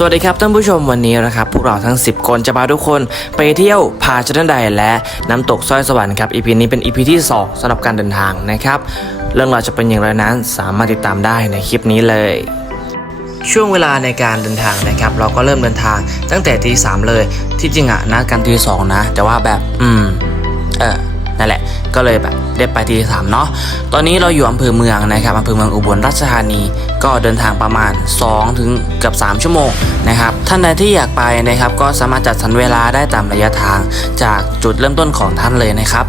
สวัสดีครับท่านผู้ชมวันนี้นะครับพวกเราทั้ง 10 คนจะพาทุกคนไปเที่ยวผาชนไดและน้ำตกสร้อยสวรรค์ครับ EP นี้เป็น EP ที่2สำหรับการเดินทางนะครับ เรื่องราวจะเป็นอย่างไรนั้นสามารถติดตามได้ในคลิปนี้เลย ช่วงเวลาในการเดินทางนะครับ เราก็เริ่มเดินทางตั้งแต่ตีสามเลยที่จริงอะนัดกันตีสองนะ แต่ว่าแบบ อืม เออ นั่นแหละ ก็เลยแบบได้ไปทีสามเนาะตอนนี้เราอยู่อำเภอเมืองนะครับอำเภอเมืองอุบลราชธานี ก็เดินทางประมาณ 2 ถึงเกือบ3 ชั่วโมงนะครับท่านใดที่อยากไปนะครับก็สามารถจัดสรรเวลาได้ตามระยะทาง จากจุดเริ่มต้นของท่านเลยนะครับ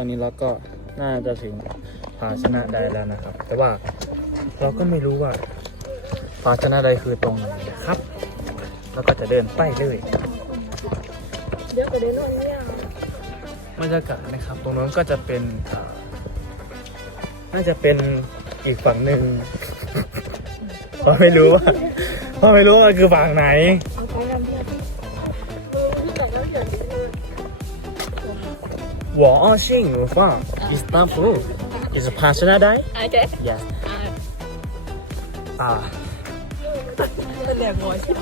อนนี้เราก็น่าจะถึงภาชนะใดแล้วนะครับ แต่ว่าเราก็ไม่รู้ว่าภาชนะใดคือตรงไหนนะครับ แล้วก็จะเดินไปเลยเดี๋ยวไปเดินนู่นเนี่ยบรรยากาศนะครับ ตรงนั้นก็จะเป็นน่าจะเป็นอีกฝั่งหนึ่งเพราะไม่รู้ว่าเพราะไม่รู้ว่าคือฝั่งไหน 我二信我放 Istanbul is ภาชนะใด อาเจ๊ yes อ่า เป็นแหลมงอยใช่ไหม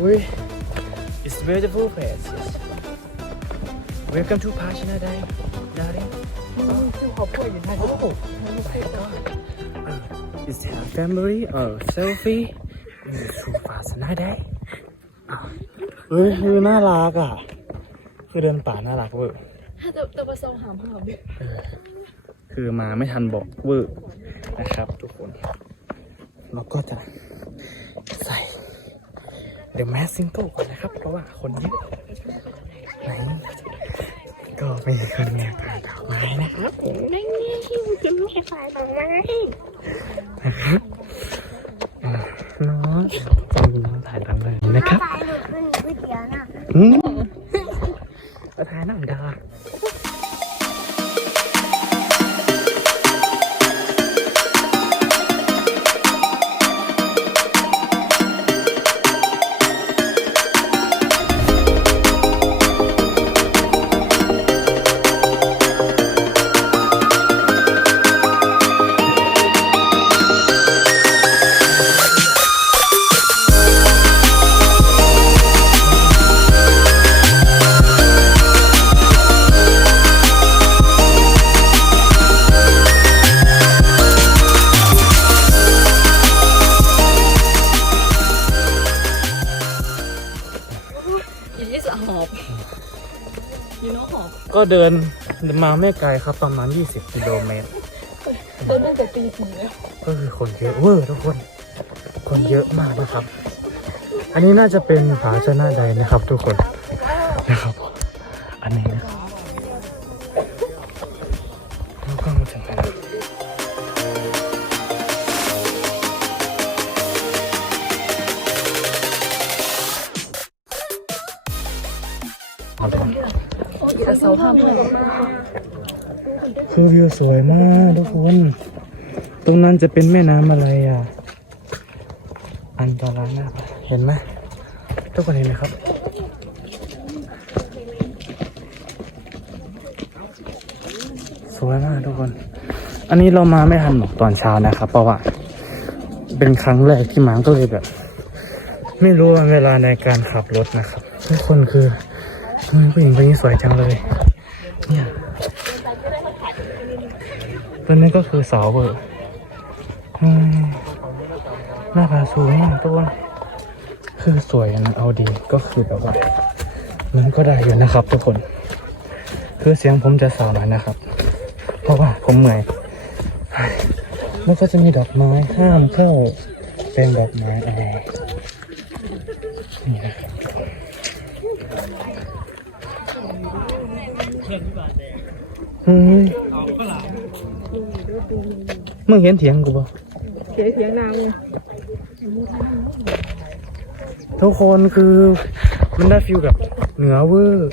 อุ้ย it's beautiful place yes welcome to ภาชนะใด darling คือขอบคุณอยู่นะ oh my god uh, is have family uh selfie in to ภาชนะใดอ่ะเฮ้ยคือน่ารักอ่ะ คือเดินป่าน่ารักเวอร์ถ้าจะจะมาส่งหามหามดิคือมาไม่ทันบอกเวอร์นะครับ ทุกคนแล้วก็จะใส่ The Mask Single ก่อนนะครับ เพราะว่าคนเยอะไหนก็เป็นคนแอบถ่ายดอกไม้นะครับผมนั่นไงที่มันจะไม่ฝ่ายดอกไม้นะครับอ่าน้องจะมีน้องถ่ายดอกไม้นะครับฝ่ายหลุดเป็นก๋วยเตี๋ยวน่ะอืม ก็เดินมาไม่ไกลครับประมาณ 20กิโลเมตรเดินตั้งแต่ตีสี่แล้วก็คือคนเยอะเวอร์ทุกคน คนเยอะมากนะครับ อันนี้น่าจะเป็นผาชนะใดนะครับ ทุกคนนะครับ อันนี้นะแล้ว แต่เสาทำเลยคือวิวสวยมากทุกคน ตรงนั้นจะเป็นแม่น้ำอะไรอะ อันตรายมากเห็นไหมทุกคนเห็นไหมครับสวยมากทุกคน อันนี้เรามาไม่ทันหรอกตอนเช้านะครับ เพราะว่าเป็นครั้งแรกที่มาก็เลยแบบ ไม่รู้ว่าเวลาในการขับรถนะครับ ทุกคนคือ ผู้หญิงคนนี้สวยจังเลย เนี่ยตัวนี้ก็คือสาวเบอร์หน้าผาสูงมากทุกคนคือสวยนะเอาดีก็คือแบบว่ามันก็ได้อยู่นะครับ ทุกคน คือเสียงผมจะสาวหน่อยนะครับ เพราะว่าผมเหนื่อยแล้วก็จะมีดอกไม้ห้ามเข้าเป็นดอกไม้อะไรนี่นะครับ เฮ้ยมึงเห็นเถียงกูป่ะเสียเสียงนางเลยทุกคนคือมันได้ฟิลแบบเหนือเวอร์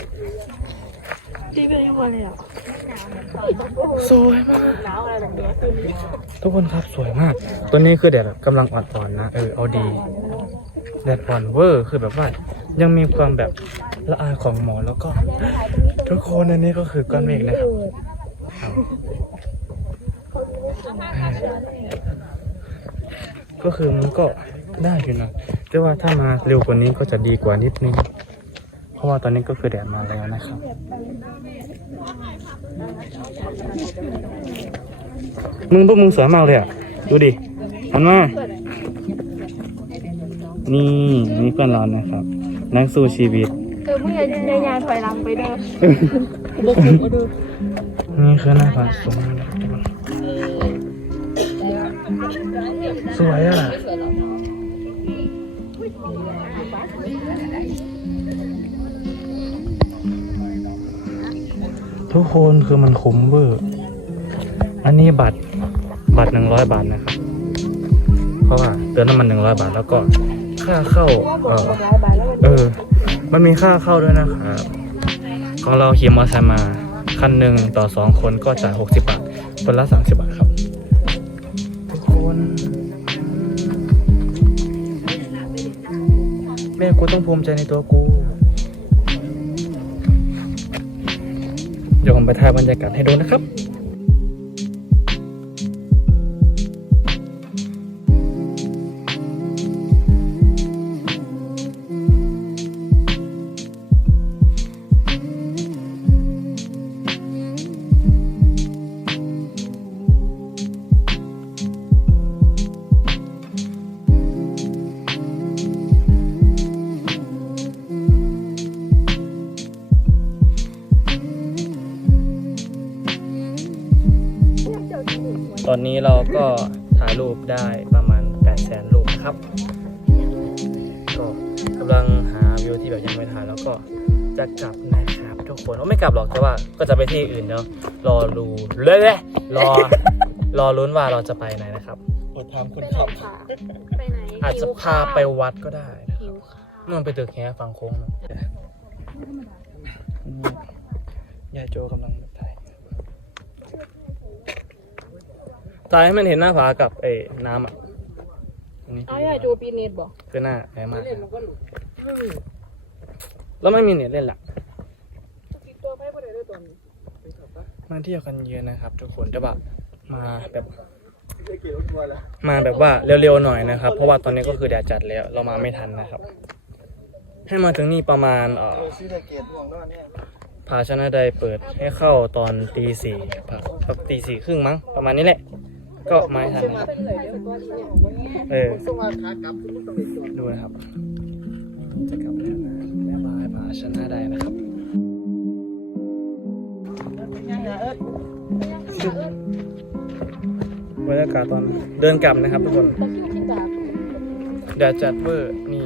ที่เป็นยังไงเลยอะสวยมากหนาวอะไรแบบนี้ทุกคนครับสวยมาก ตัวนี้คือแดดแบบกำลังอ่อนๆนะเออเอาดีแดดอ่อนเวอร์คือแบบว่ายังมีความแบบละอายของหมอแล้วก็ ทุกคนอันนี้ก็คือก้อนเมฆนะครับก็คือมันก็ได้อยู่นะแต่ว่าถ้ามาเร็วกว่านี้ก็จะดีกว่านิดนึง เพราะว่าตอนนี้ก็คือแดดมาแล้วนะครับ มึงพวกมึงสวยมากเลยอะ ดูดิหันมา นี่นี่เพื่อนเรานะครับ นักสู้ชีวิตเออมึงอย่าอย่ายานถอยหลังไปเด้อบุกดูนี่คือหน้าผาสูงสวยอะทุกคนคือมันคุ้มเวอร์ อันนี้บัตรบัตรหนึ่งร้อยบาทนะครับ เพราะว่าเติมน้ำมันหนึ่งร้อยบาทแล้วก็ค่าเข้าเออ มันเออ มันมีค่าเข้าด้วยนะครับของเราขี่มอเตอร์ไซค์มาคันหนึ่งต่อสองคนก็จ่ายหกสิบบาทคนละสามสิบบาทครับทุกคนแม่กูต้องภูมิใจในตัวกูเดี๋ยวผมไปถ่ายบรรยากาศให้ดูนะครับ ตอนนี้เราก็ถ่ายรูปได้ประมาณ8แสนรูปนะครับ ก็กำลังหาวิวที่แบบยังไม่ถ่ายแล้วก็จะกลับนะครับทุกคนว่าไม่กลับหรอกแต่ว่าก็จะไปที่อื่นเนาะรอรูเลยเลยรอรอลุ้นว่าเราจะไปไหนนะครับ อดถามคุณขับไปไหนอาจจะพาไปวัดก็ได้นะหิวข้าวนู่นไปตึกแฮฟังโค้งเนอะยายโจกำลัง ถ่ายถ่ายให้มันเห็นหน้าผากับไอ้น้ำอะอันนี้เอาอย่าโจปีเน็ตบอกคือหน้าแย่มากครับแล้วไม่มีเน็ตเล่นหลักติดตัวไม่ได้ด้วยตัวนี้มาเที่ยวกันเยอะนะครับ ทุกคนแต่แบบมาแบบมาแบบว่าเร็วๆหน่อยนะครับ เพราะว่าตอนนี้ก็คือแดดจัดแล้ว เรามาไม่ทันนะครับ ให้มาถึงนี่ประมาณเอ่อพาชนะใดเปิดให้เข้าตอนตีสี่แบบตีสี่ครึ่งมั้งประมาณนี้แหละ ก็มาไม่ทันนะครับเป็นเลยเดี๋ยวตัวนี้เนี่ยเออดูนะครับจะกลับแล้วนะแม่บายพาชนะใดนะครับบรรยากาศตอนเดินกลับนะครับทุกคนตะคิวกินดาบแดดจัดเวอร์นี่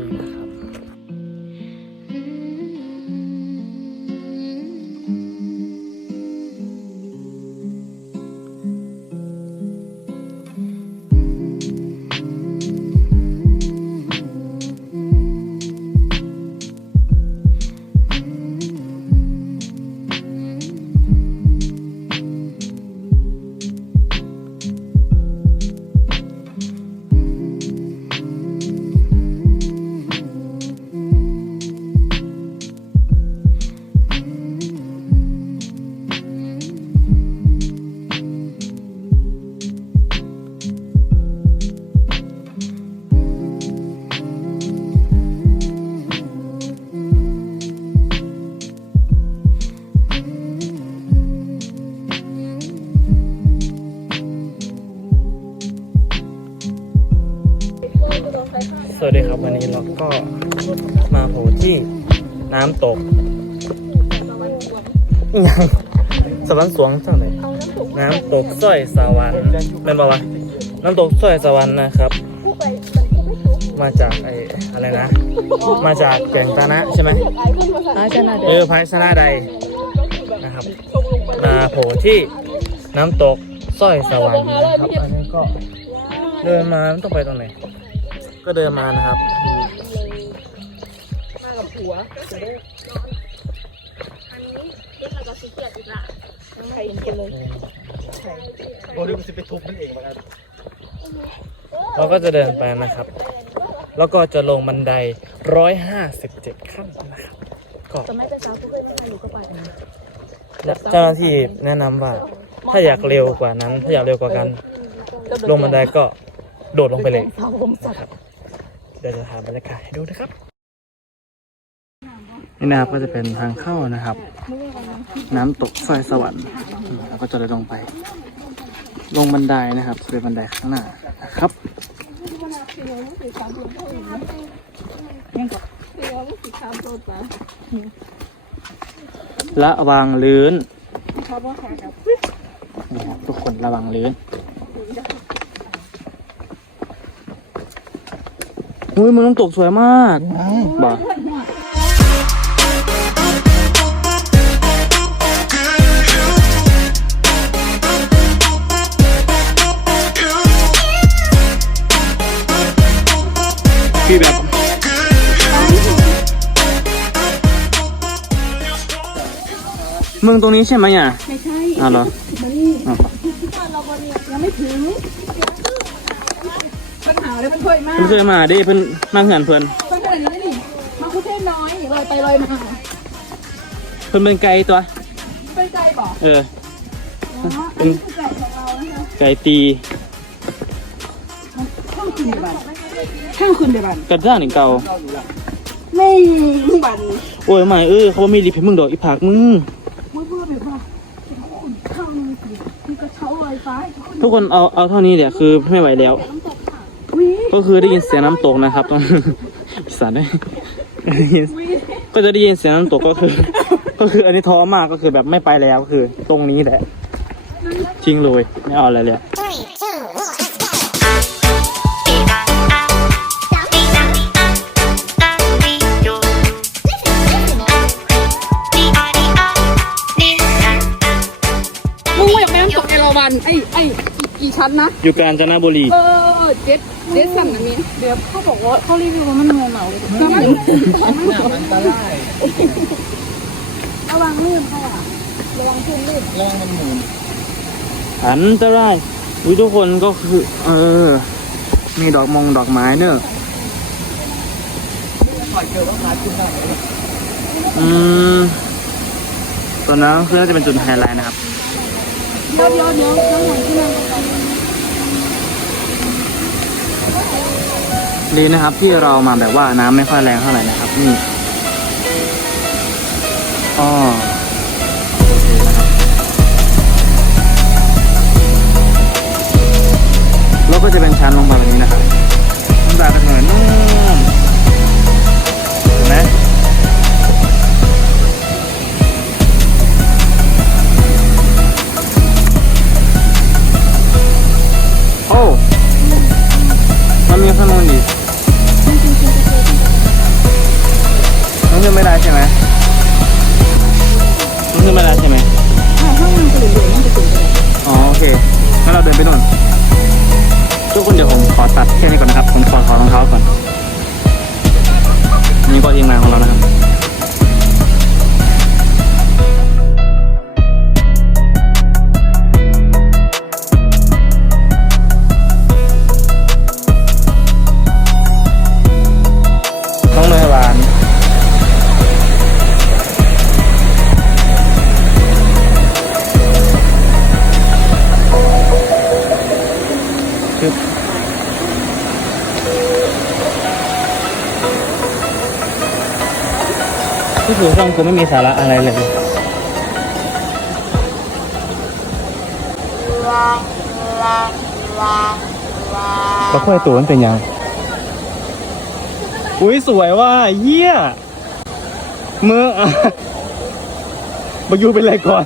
วรรค์สวงจังไหนเอาน้ำตกน้ำตกสร้อยสวรรค์เป็นบอกว่าน้ำตกสร้อยสวรรค์นะครับผู้ไปมันก็ไม่ถูกมาจากไอ้อะไรนะ มาจากแก่งตานะใช่ไหมอยากอายขึ้นมาสั่นอาชนะเออพายชนะใดนะครับมาโผล่ที่น้ำตกสร้อยสวรรค์นะครับอันนี้ก็เดินมาไม่ต้องไปตรงไหนก็เดินมานะครับมากับผัว ไงเห็นเลยโอ้ยมันจะไปทุบมันเองมาเราก็จะเดินไปนะครับ แล้วก็จะลงบันได 157 ขั้นนะครับก็จะไม่เป็นสาวผู้เคยไม่มาอยู่ก็ไปกันนะเจ้าหน้าที่แนะนำว่า ถ้าอยากเร็วกว่านั้น ถ้าอยากเร็วกว่ากัน ลงบันไดก็โดดลงไปเลยสาวผมสัตว์นะครับเดี๋ยวจะหาบรรยากาศให้ดูนะครับ นี่นะครับก็จะเป็นทางเข้านะครับ น้ำตกสายสวรรค์อืมแล้วก็จะเดินลงไป ลงบันไดนะครับจะเป็นบันไดข้างหน้านะครับระวังลื่นนี่ครับทุกคนระวังลื่นอุ้ยมันน้ำตกสวยมากบ้า พี่แบบมึงตรงนี้ใช่ไหมอะไม่ใช่อ้าวเหรออ้าวเราบริยังไม่ถึงปัญหาเลยมันเคยมากเพิ่นเคยมาดิเพิ่นมาเหือนเพิ่นปัญหานี้นี่มาคุเทศน้อยลอยไปลอยมาเพิ่นเป็นไกลตัวเป็นใจบอกเอออ๋ออันนี้คือใจของเรานะคะไกลตีข้างคืนเดบัน ข้างคืนเดบันกระด้างนี่เก่าไม่บันโอ้ยไม่เออเขาบ่มีรีบให้มึงดอกอีผักมึงเมื่อเพื่อไปพ่อข้าวนึงสิที่กระเช้าลอยฟ้าทุกคนเอาเอาเท่านี้เดี๋ยวคือไม่ไหวแล้วน้ำตกค่ะวิก็คือได้ยินเสียงน้ำตกนะครับตรงอีสานด้วยได้ยินก็จะได้ยินเสียงน้ำตกก็คือ ก็คืออันนี้ท้อมากก็คือแบบไม่ไปแล้วก็คือ ตรงนี้แหละทิ้งเลยไม่เอาอะไรเลย ชั้นนะ อยู่กาญจนบุรี เออเจ็ดเจ็ดสั่งอันนี้เดี๋ยวเขาบอกว่าเขารีวิวว่ามันเมืองเหมาเลยน้ำมันอันตรายระวังลื่นค่ะระวังพื้นลื่นอันตรายวิทุกคนก็คือ เออ มีดอกมงดอกไม้เนอะอืมตอนนั้นคือน่าจะเป็นจุดไฮไลท์นะครับ เดี๋ยวเดี๋ยวเดี๋ยวน้ำหนักที่นั่ง ดีนะครับที่เรามาแบบว่าน้ำไม่ค่อยแรงเท่าไหร่นะครับ นี่อ๋อโอเคนะครับแล้วก็จะเป็นชั้นลงไปแบบนี้นะครับมันจะเป็นเหมือนนู่นเห็นไหม ช่องคือไม่มีสาระอะไรเลยก็ค่อยตัวมันเป็นยัง อุ้ยสวยว่าเยี่ยเมื่ออะมาอยู่เป็นไรก่อน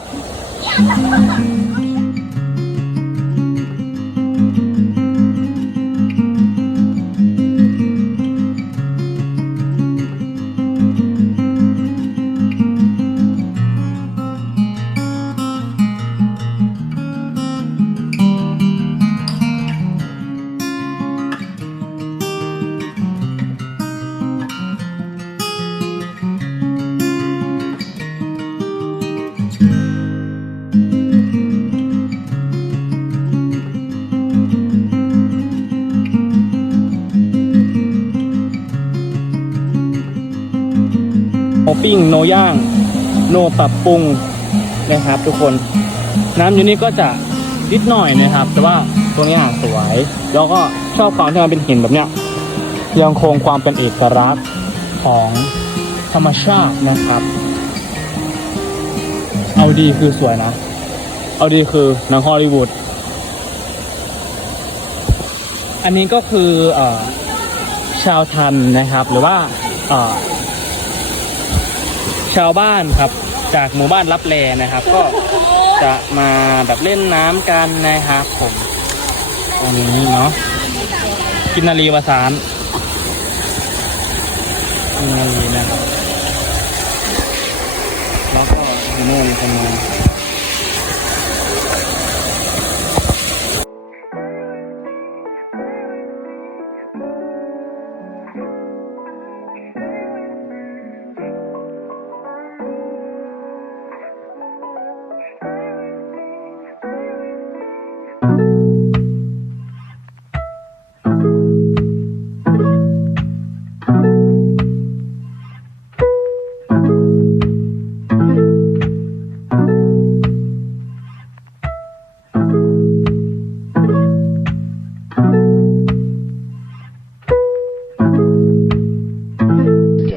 ปิ้ง โนย่าง โนปรับปรุงนะครับทุกคน น้ำอยู่นี่ก็จะนิดหน่อยนะครับ แต่ว่าตรงนี้สวย แล้วก็ชอบความที่มันเป็นหินแบบเนี้ยยังคงความเป็นเอกลักษณ์ของธรรมชาตินะครับ เอาดีคือสวยนะ เอาดีคือหนังฮอลลีวูด อันนี้ก็คืออชาวทันนะครับ หรือว่า ชาวบ้านครับ จากหมู่บ้านรับแลนะครับ ก็จะมาแบบเล่นน้ำกันนะครับผมตรงนี้เนาะกินนารีวสานกินนารีนะครับแล้วก็นู่น่นคนนึง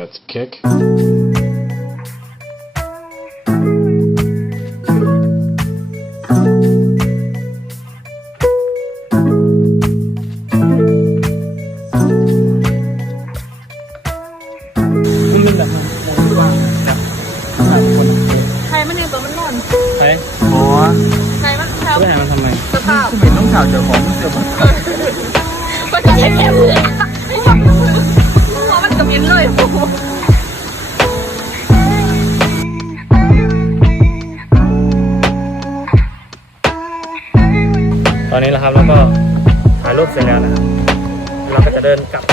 let's kick. อนนี้นะครับแล้วก็ถ่ายรูปเสร็จแล้วนะครับเราก็จะเดินกลับ